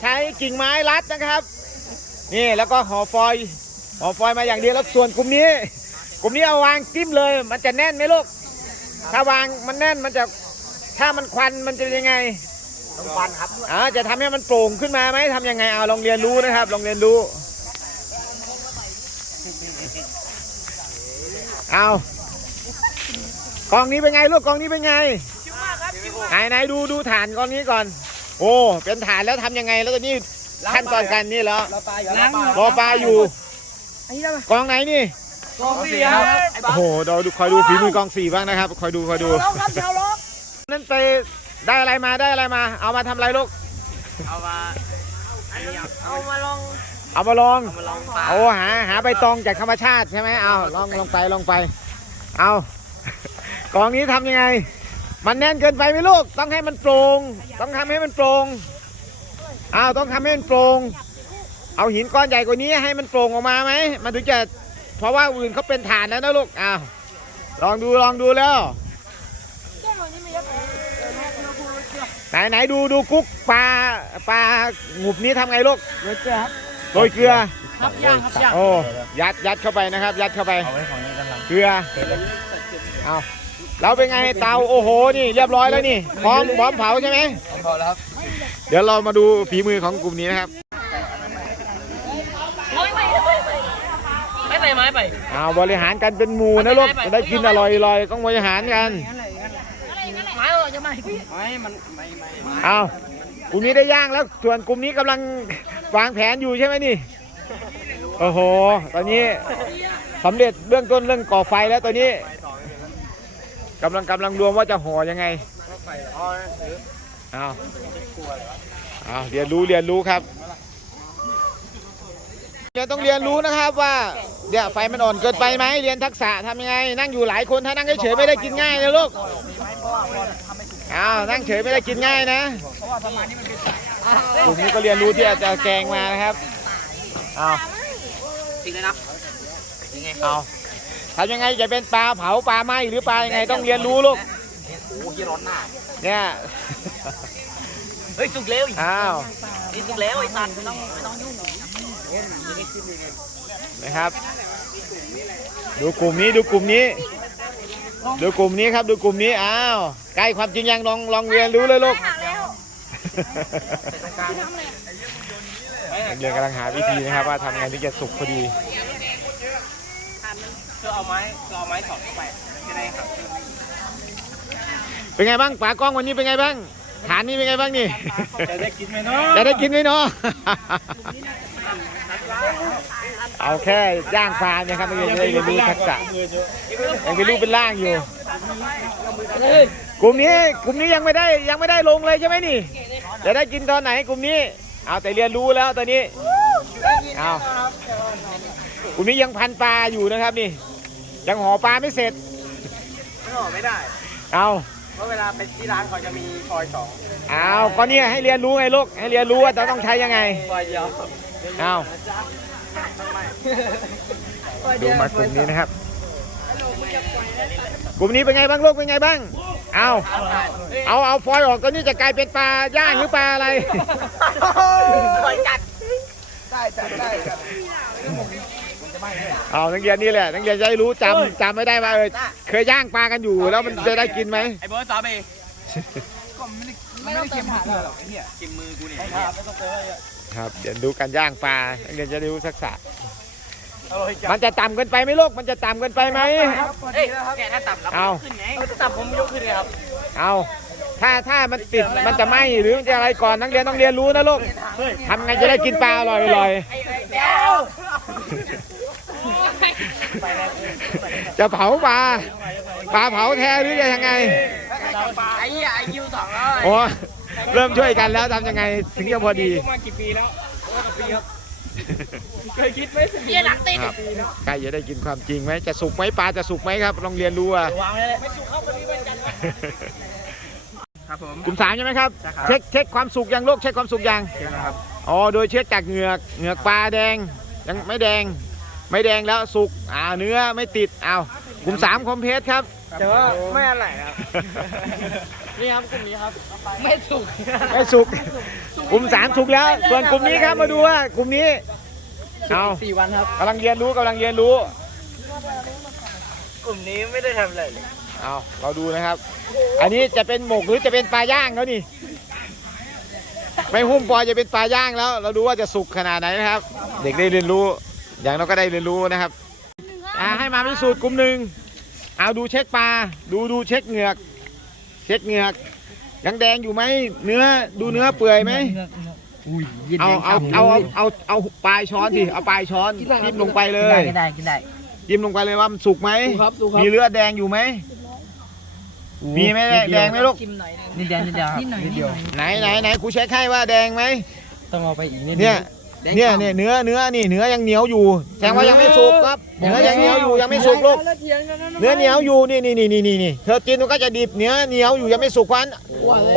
ใช้กิ่งไม้รัดนะครับ นี่แล้วก็ห่อฟอยล์ห่อฟอยล์มาอย่างเดียวแล้วส่วนกลุ่มนี้ กลุ่มนี้เอาวางจิ้มเลย มันจะแน่นไหมลูกถ้าวางมันแน่นมันจะถ้ามันควันมันจะยังไงต้องฟันครับอ่าจะทำให้มันโปร่งขึ้นมาไหมทำยังไงเอาลองเรียนรู้นะครับลองเรียนรู้เอากองนี้เป็นไงลูกกองนี้เป็นไงไหนไหนดูดูฐานกองนี้ก่อน โอ้เป็นฐานแล้วทำยังไงแล้วตอนนี้ขั้นตอนการนี่แล้วเราปลาอยู่รอปลาอยู่อันนี้ได้ไหมกองไหนนี่กองสี่ครับโอ้โหเดี๋ยวดูคอยดูฝีมือกองสี่บ้างนะครับคอยดูคอยดูลองครับเดี๋ยวลองนั่นไปได้อะไรมาได้อะไรมา เอามาทำอะไรลูกเอามาอันนี้ครับเอามาลองเอามาลองเอามาลองปลาเอาหาหาใบตองจากธรรมชาติใช่ไหมเอาลองลองไปลองไป เอากองนี้ทำยังไง มันแน่นเกินไปไหมลูก ต้องให้มันโปร่ง ต้องทำให้มันโปร่งเอาต้องทำให้มันโปร่ง เอาหินก้อนใหญ่กว่านี้ให้มันโปร่งออกมาไหม มันถึงจะเพราะว่าอื่นเขาเป็นฐานแล้วนะลูก อ้าว ลองดูลองดูแล้วแก้วนี้ไม่เยอะเลยไหนไหนดูดูกุ๊กปลาปลาหงุบนี้ทำไงลูกเยอะเกลือครับโรยเกลือ ครับย่างครับย่างโอ้ยัดยัดเข้าไปนะครับ ยัดเข้าไปเอาไว้ของนี้กำลังเกลือ เอา เราเป็นไงเตาโอ้โหนี่เรียบร้อยแล้วนี่พร้อมพร้อมเผาใช่ไหมพอแล้วครับเดี๋ยวเรามาดูฝีมือของกลุ่มนี้นะครับไม่ไปไม่ไปเอาบริหารกันเป็นหมู่นะลูกจะได้กินอร่อยอร่อยต้องบริหารกันไม่เออจะไม่ไม่มันไม่ไม่เอากลุ่มนี้ได้ย่างแล้วส่วนกลุ่มนี้กำลังวางแผนอยู่ใช่ไหมนี่โอ้โห ตอนนี้สำเร็จเบื้องต้นเรื่องก่อไฟแล้วตอนนี้ กำลังกำลังรวมว่าจะห่อยังไงอ๋อถือเอาเอาเรียนรู้เรียนรู้ครับเรียนต้องเรียนรู้นะครับว่าเนี่ยไฟมันอ่อนเกินไปไหมเรียนทักษะทำยังไง นั่งอยู่หลายคนถ้านั่งเฉยๆไม่ได้กินง่ายนะลูกเอานั่งเฉยไม่ได้กินง่ายนะกลุ่มนี้ก็เรียนรู้ที่จะแกงมานะครับเอาจริงเลยนะจริงไงเอา ทำยังไงจะเป็นปลาเผาปลาไหมหรือปลายังไงต้องเรียนรู้ลูกโอ้ยร้อนหน้าเนี่ยเฮ้ยสุกแล้วอ้าวนี่สุกแล้วไอ้สัตว์ไม่ต้องไม่ต้องยุ่งนะครับ ดูกลุ่มนี้ดูกลุ่มนี้ ดูกลุ่มนี้ครับดูกลุ่มนี้อ้าวใกล้ความจริงยังลองลองเรียนรู้เลยลูกนักเรียนกำลังหาวิธีนะครับว่าทำไงถึงจะสุกพอดีคือ เอาไม้คือเอาไม้ถอดเข้าไปจะได้ครับเป็นไงบ้างป๋ากล้องวันนี้เป็นไงบ้าง ฐานนี้เป็นไงบ้างนี่ จะได้กินไหมเนาะจะได้กินไหมเนาะ เอาแค่ย่างปลาเนี่ยครับนักเรียนจะได้เรียนรู้ทักษะยังเป็นรูปเป็นร่างอยู่ กลุ่มนี้กลุ่มนี้ยังไม่ได้ยังไม่ได้ลงเลยใช่ไหมนี่ จะได้กินตอนไหนกลุ่มนี้ เอาแต่เรียนรู้แล้วตอนนี้ เอากลุ่มนี้ยังพันปลาอยู่นะครับนี่ ยังห่อปลาไม่เสร็จ ไม่ออกไม่ได้ เอาเพราะเวลาไปที่ร้านเขาจะมีฟอยล์สองเอาก็เนี่ยให้เรียนรู้ไงลูก ให้เรียนรู้ว่าจะต้องใช้ยังไงฟอยล์เดียวเอาไม่ดูมากลุ่มนี้นะครับ กลุ่มนี้เป็นไงบ้างลูกเป็นไงบ้าง เอาเอาเอาฟอยล์ออกก็นี่จะกลายเป็นปลาย่างหรือปลาอะไรฟอยล์จัด ได้จัดได้ เอานักเรียนนี่แหละนักเรียนจะได้รู้จำจำไม่ได้ว่าเออเคยย่างปลากันอยู่แล้วมันจะได้กินไหมไอ้เบิร์ดสามเองก็ไม่ได้ไม่ได้เค็มมากหรอกไอ้เหี้ยเค็มมือกูเนี่ยไม่ต้องเจอครับเรียนรู้การย่างปลานักเรียนจะได้รู้ทักษะอร่อยจังมันจะต่ำเกินไปไหมลูกมันจะต่ำเกินไปไหมเอ้ยเนี่ยถ้าต่ำรับเอาขึ้นไงถ้าต่ำผมยกขึ้นเลยครับเอาถ้าถ้ามันติดมันจะไหมหรือมันจะอะไรก่อนนักเรียนต้องเรียนรู้นะลูกทำไงจะได้กินปลาอร่อยอร่อยเดี๋ยว จะเผาปลาปลาเผาแท้หรือจะยังไงไอ้เหี้ยไอคิวสองร้อยโอ้เริ่มช่วยกันแล้วทำยังไงถึงจะพอดีมากี่ปีแล้วปีครับเคยคิดไหมเยี่ยหลังติดครับใกล้จะได้กินความจริงไหมจะสุกไหมปลาจะสุกไหมครับลองเรียนรู้อะวางเลยไม่สุกเข้ากันนี้เหมือนกันครับผมกลุ่มสามใช่ไหมครับใช่ครับเช็คเช็คความสุกยังลูกเช็คความสุกยังครับอ๋อโดยเช็คจากเหงือกเหงือกปลาแดงยังไม่แดง ไม่แดงแล้วสุกอ่าเนื้อไม่ติดเอากลุ่มสามคอมเพลสครับ แต่ว่าไม่อร่อยครับ นี่ครับกลุ่มนี้ครับ ไม่สุก ไม่สุก กลุ่มสามสุกแล้ว ส่วนกลุ่มนี้ครับมาดูว่ากลุ่มนี้เอาสี่วันครับกำลังเรียนรู้กำลังเรียนรู้ กลุ่มนี้ไม่ได้ทำอะไรเลยเอาเราดูนะครับ อันนี้จะเป็นหมกหรือจะเป็นปลาย่างแล้วนี่ ไม่หุ้มปอยจะเป็นปลาย่างแล้ว เราดูว่าจะสุกขนาดไหนนะครับ เด็กได้เรียนรู้ อย่างเราก็ได้เรียนรู้นะครับอ่าให้มาพิสูจน์กลุ่มหนึ่งเอาดูเช็คปลาดูดูเช็คเหงือก เช็คเหงือกยังแดงอยู่ไหมเนื้อดูเนื้อเปื่อยไหมอุ้ยยินเอาแดงเอาฉ่ำเอาเอาเอาเอาปลายช้อนสิเอาปลายช้อนจิ้มลงไปเลได้ยกินได้กินได้จิ้มลงไปเลยว่ามันสุกไหมดูครับดูครับมีเลือดแดงอยู่ไหมมีไหมแดงไหมลูกจิ้มหน่อยนึงนิดเดียวนิดเดียวครับนิดเดียวไหนไหนไหนกูเช็คให้ว่าแดงไหมต้องเอาไปอีกนิดเนี่ย เนี่ยเนี่ยเนื้อเนื้อนี่เนื้อยังเหนียวอยู่แสดงว่ายังไม่สุกครับเนื้อยังเหนียวอยู่ยังไม่สุกลูกเนื้อเหนียวอยู่นี่นี่นี่นี่นี่นี่เธอกินมันก็จะดิบเนื้อเหนียวอยู่ยังไม่สุกควัน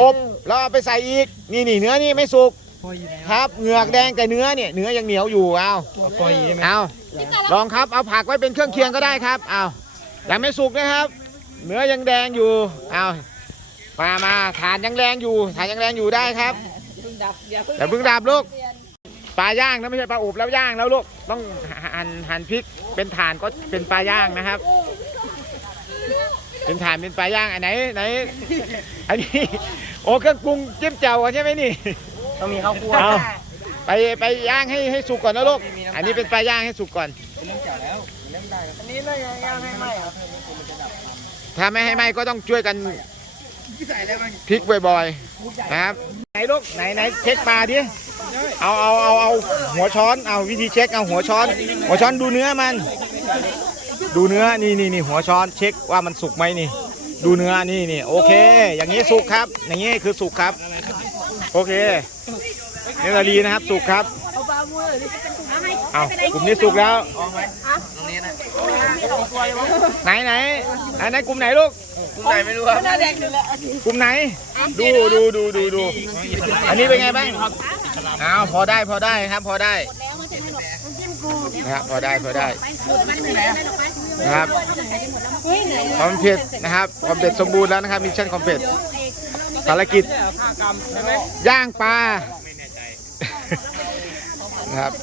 อบแล้วเอาไปใส่อีกนี่นี่เนื้อนี่ไม่สุกพออยู่ไหนครับเหงือกแดงแต่เนื้อเนี่ยเนื้อยังเหนียวอยู่เอาเอาพออยู่ได้ไหมเอาลองครับเอาผักไว้เป็นเครื่องเคียงก็ได้ครับเอายังไม่สุกนะครับ เนื้อยังแดงอยู่เอามามาฐานยังแรงอยู่ฐานยังแรงอยู่ได้ครับอย่าเพิ่งดับลูก ปลาย่างนะไม่ใช่ปลาอบแล้วย่างแล้วลูกต้องหั่นหั่นพริกเป็นฐานก็เป็นปลาย่างนะครับ เป็นฐานเป็นปลาย่างอันไหนไหนอันนี้โอ้เครื่องปรุงจิ้มแจ่วก่อนใช่ไหมนี่ต้องมีข้าวคั่วเอาไปไปย่างให้ให้สุกก่อนนะลูกอันนี้เป็นปลาย่างให้สุกก่อนเริ่มจ่าแล้วเริ่มได้อันนี้น่าจะย่างให้ไหมครับถ้าไม่ให้ไหมก็ต้องช่วยกันพลิกบ่อยๆนะครับไหนลูกไหนไหนเช็คปลาดิ เอาเอาเอาเอาหัวช้อนเอาวิธีเช็คเอาหัวช้อน หัวช้อนดูเนื้อมัน ดูเนื้อนี่นี่นี่หัวช้อนเช็คว่ามันสุกไหมนี่ ดูเนื้อนี่นี่โอเค อย่างนี้สุกครับ อย่างนี้คือสุกครับ โอเคเนื้อรีนะครับสุกครับเอากลุ่มนี้สุกแล้วตรงนี้นะไหนไหนอันไหนกลุ่มไหนลูก ไหนไม่รู้ครับหน้าแดงอยู่แล้วกลุ่มไหน ดูดูดูดูดู อันนี้เป็นไงบ้างอ้าวพอได้พอได้ครับ พอได้นะครับพอได้พอได้นะครับความเผ็ดนะครับความเผ็ดสมบูรณ์แล้วนะครับมิชชั่นคอมเพลตภารกิจย่างปลานะครับ